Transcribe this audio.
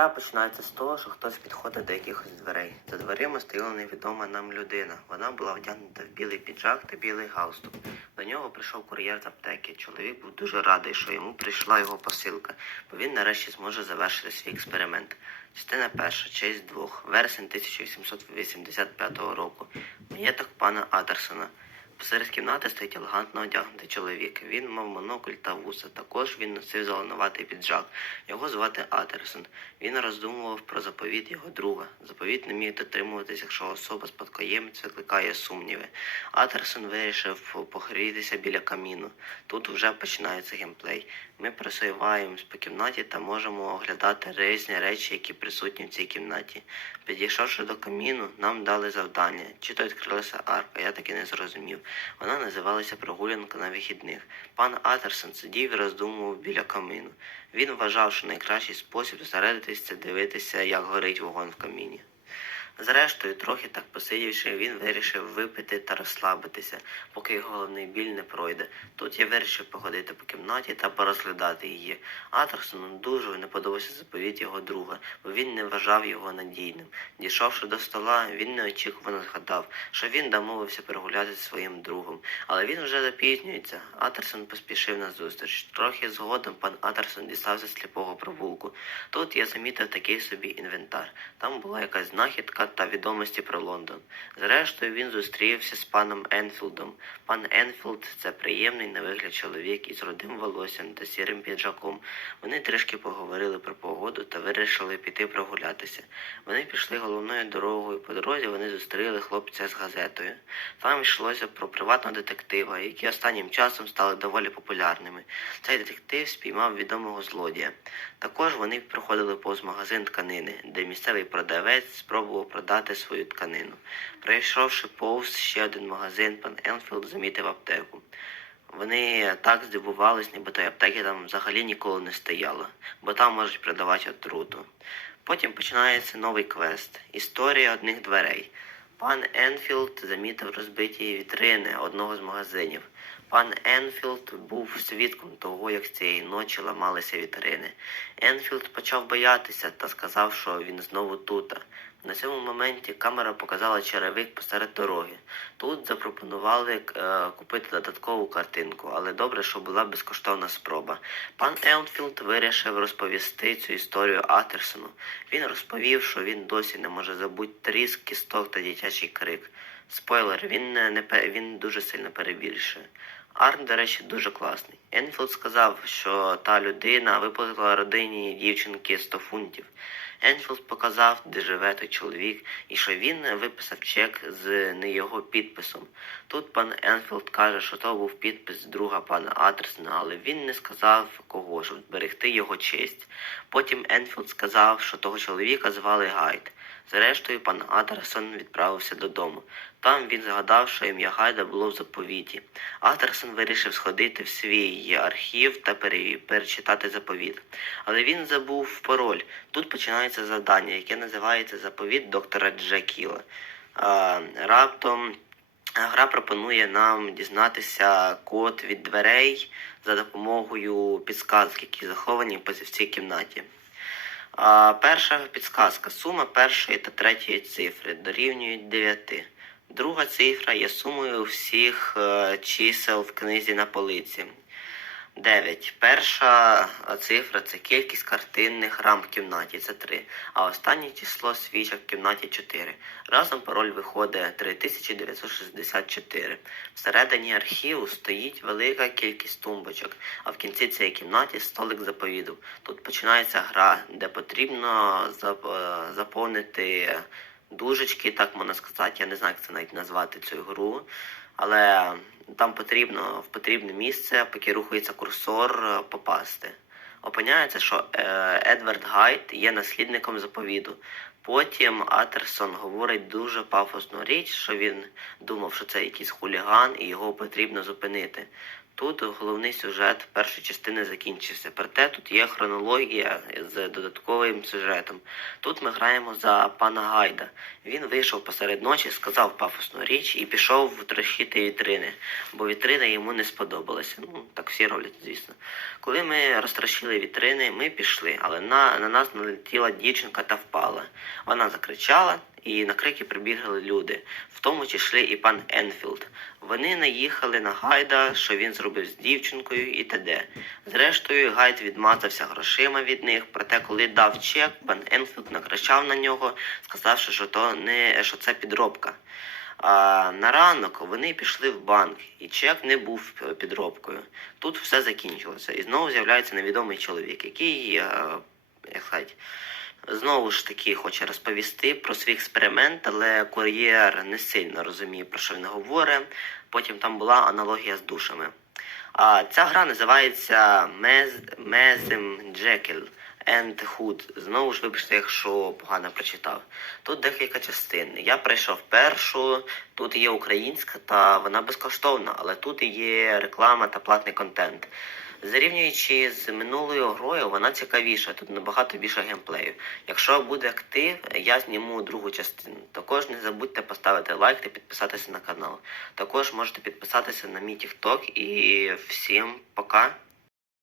Гра починається з того, що хтось підходить до якихось дверей. За дверима стояла невідома нам людина. Вона була вдягнута в білий піджак та білий галстук. До нього прийшов кур'єр з аптеки. Чоловік був дуже радий, що йому прийшла його посилка, бо він нарешті зможе завершити свій експеримент. Частина перша, честь двох, вересень 1885 року. Маєток пана Атерсона. Посеред кімнати стоїть елегантно одягнутий чоловік. Він мав монокль та вуса. Також він носив зеленуватий піджак. Його звати Атерсон. Він роздумував про заповіт його друга. Заповіт не міг дотримуватись, якщо особа спадкоємець викликає сумніви. Атерсон вирішив погрітися біля каміну. Тут вже починається геймплей. Ми просуваємось по кімнаті та можемо оглядати різні речі, які присутні в цій кімнаті. Підійшовши до каміну, нам дали завдання. Чи то відкрилася арка, я так і не зрозумів. Вона називалася прогулянка на вихідних. Пан Атерсон сидів і роздумував біля камину. Він вважав, що найкращий спосіб зосередитись це дивитися, як горить вогонь в каміні. Зрештою, трохи так посидівши, він вирішив випити та розслабитися, поки його головний біль не пройде. Тут я вирішив походити по кімнаті та порозглядати її. Атерсону дуже не подобався заповіт його друга, бо він не вважав його надійним. Дійшовши до стола, він неочікувано згадав, що він домовився прогуляти зі своїм другом. Але він вже запізнюється. Атерсон поспішив на зустріч. Трохи згодом пан Атерсон дістався сліпого провулку. Тут я замітив такий собі інвентар. Там була якась знахідка та відомості про Лондон. Зрештою, він зустрівся з паном Енфілдом. Пан Енфілд це приємний на вигляд чоловік із родим волоссям та сірим піджаком. Вони трішки поговорили про погоду вирішили піти прогулятися. Вони пішли головною дорогою. По дорозі вони зустріли хлопця з газетою. Там йшлося про приватного детектива, які останнім часом стали доволі популярними. Цей детектив спіймав відомого злодія. Також вони проходили повз магазин тканини, де місцевий продавець спробував продати свою тканину. Пройшовши повз ще один магазин, пан Енфілд замітив аптеку. Вони так здивувались, ніби тої аптеки там взагалі ніколи не стояло, бо там можуть продавати отруту. Потім починається новий квест Історія одних дверей. Пан Енфілд замітив розбиті вітрини одного з магазинів. Пан Енфілд був свідком того, як цієї ночі ламалися вітрини. Енфілд почав боятися та сказав, що він знову тут. На цьому моменті камера показала черевик посеред дороги. Тут запропонували е, купити додаткову картинку, але добре, що була безкоштовна спроба. Пан Енфілд вирішив розповісти цю історію Атерсону. Він розповів, що він досі не може забути тріск, кісток та дитячий крик. Спойлер, він не, він дуже сильно перебільшує. Арн, до речі, дуже класний. Енфілд сказав, що та людина виплатила родині дівчинки 100 фунтів. Енфілд показав, де живе той чоловік, і що він виписав чек з не його підписом. Тут пан Енфілд каже, що то був підпис друга пана Атерсона, але він не сказав кого, щоб зберегти його честь. Потім Енфілд сказав, що того чоловіка звали Гайд. Зрештою, пан Атерсон відправився додому. Там він згадав, що ім'я Гайда було в заповіті. Атерсон вирішив сходити в свій архів та перечитати заповіт. Але він забув пароль. Тут починається завдання, яке називається Заповіт доктора Джекіла. А, раптом гра пропонує нам дізнатися код від дверей за допомогою підсказок, які заховані в цій кімнаті. Перша підсказка. Сума першої та третьої цифри дорівнюють 9. Друга цифра є сумою всіх е, чисел в книзі на полиці. 9. Перша е, цифра це кількість картинних рам в кімнаті, це 3. А останнє число свічок в кімнаті 4. Разом пароль виходить 3964. Всередині архіву стоїть велика кількість тумбочок, а в кінці цієї кімнаті столик заповіду. Тут починається гра, де потрібно е, заповнити дужечки, так можна сказати. Я не знаю, як це навіть назвати цю гру. Але там потрібно в потрібне місце, поки рухається курсор, е, попасти. Опиняється, що е, Едвард Гайт є наслідником заповіду. Потім Атерсон говорить дуже пафосну річ, що він думав, що це якийсь хуліган і його потрібно зупинити. Тут головний сюжет першої частини закінчився. Проте тут є хронологія з додатковим сюжетом. Тут ми граємо за пана Гайда. Він вийшов посеред ночі, сказав пафосну річ і пішов трощити вітрини, бо вітрини йому не сподобалися. Ну, так всі роблять, звісно. Коли ми розтрощили вітрини, ми пішли, але на, на нас налетіла дівчинка та впала. Вона закричала, і на крики прибігли люди, в тому числі і пан Енфілд. Вони наїхали на Гайда, що він зробив з дівчинкою і т.д. Зрештою, Гайд відмазався грошима від них, проте коли дав чек, пан Енфілд накричав на нього, сказавши, що то не що це підробка. А на ранок вони пішли в банк, і чек не був підробкою. Тут все закінчилося. І знову з'являється невідомий чоловік, який, е, як сказати, знову ж таки хоче розповісти про свій експеримент, але кур'єр не сильно розуміє, про що він говорить. Потім там була аналогія з душами. А ця гра називається Мезем Джекел and Hood. Знову ж вибачте, якщо погано прочитав. Тут декілька частин. Я пройшов першу, тут є українська та вона безкоштовна, але тут є реклама та платний контент. Зарівнюючи з минулою грою, вона цікавіша, тут набагато більше геймплею. Якщо буде актив, я зніму другу частину. Також не забудьте поставити лайк та підписатися на канал. Також можете підписатися на мій TikTok і всім пока.